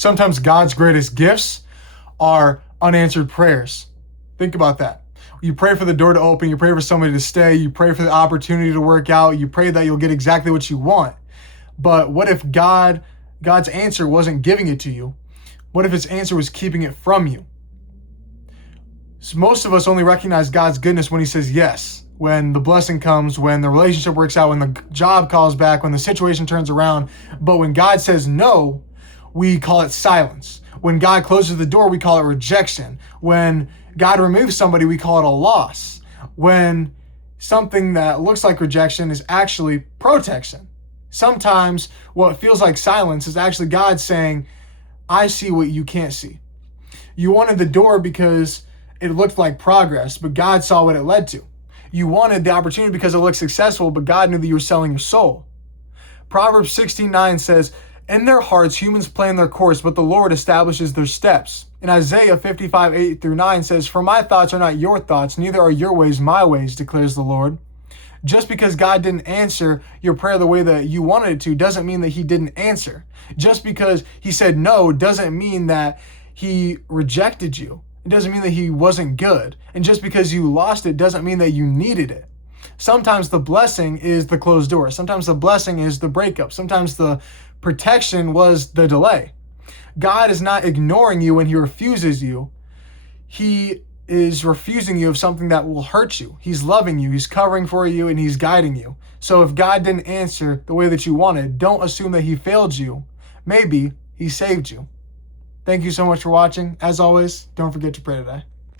Sometimes God's greatest gifts are unanswered prayers. Think about that. You pray for the door to open, you pray for somebody to stay, you pray for the opportunity to work out, you pray that you'll get exactly what you want. But what if God's answer wasn't giving it to you? What if his answer was keeping it from you? So most of us only recognize God's goodness when he says yes, when the blessing comes, when the relationship works out, when the job calls back, when the situation turns around. But when God says no, we call it silence. When God closes the door, we call it rejection. When God removes somebody, we call it a loss. When something that looks like rejection is actually protection. Sometimes what feels like silence is actually God saying, I see what you can't see. You wanted the door because it looked like progress, but God saw what it led to. You wanted the opportunity because it looked successful, but God knew that you were selling your soul. Proverbs 16:9 says, in their hearts, humans plan their course, but the Lord establishes their steps. And Isaiah 55:8-9 says, for my thoughts are not your thoughts, neither are your ways my ways, declares the Lord. Just because God didn't answer your prayer the way that you wanted it to doesn't mean that he didn't answer. Just because he said no doesn't mean that he rejected you. It doesn't mean that he wasn't good. And just because you lost it doesn't mean that you needed it. Sometimes the blessing is the closed door. Sometimes the blessing is the breakup. Sometimes the protection was the delay. God is not ignoring you when he refuses you. He is refusing you of something that will hurt you. He's loving you, he's covering for you, and he's guiding you. So if God didn't answer the way that you wanted, don't assume that he failed you. Maybe he saved you. Thank you so much for watching. As always, don't forget to pray today.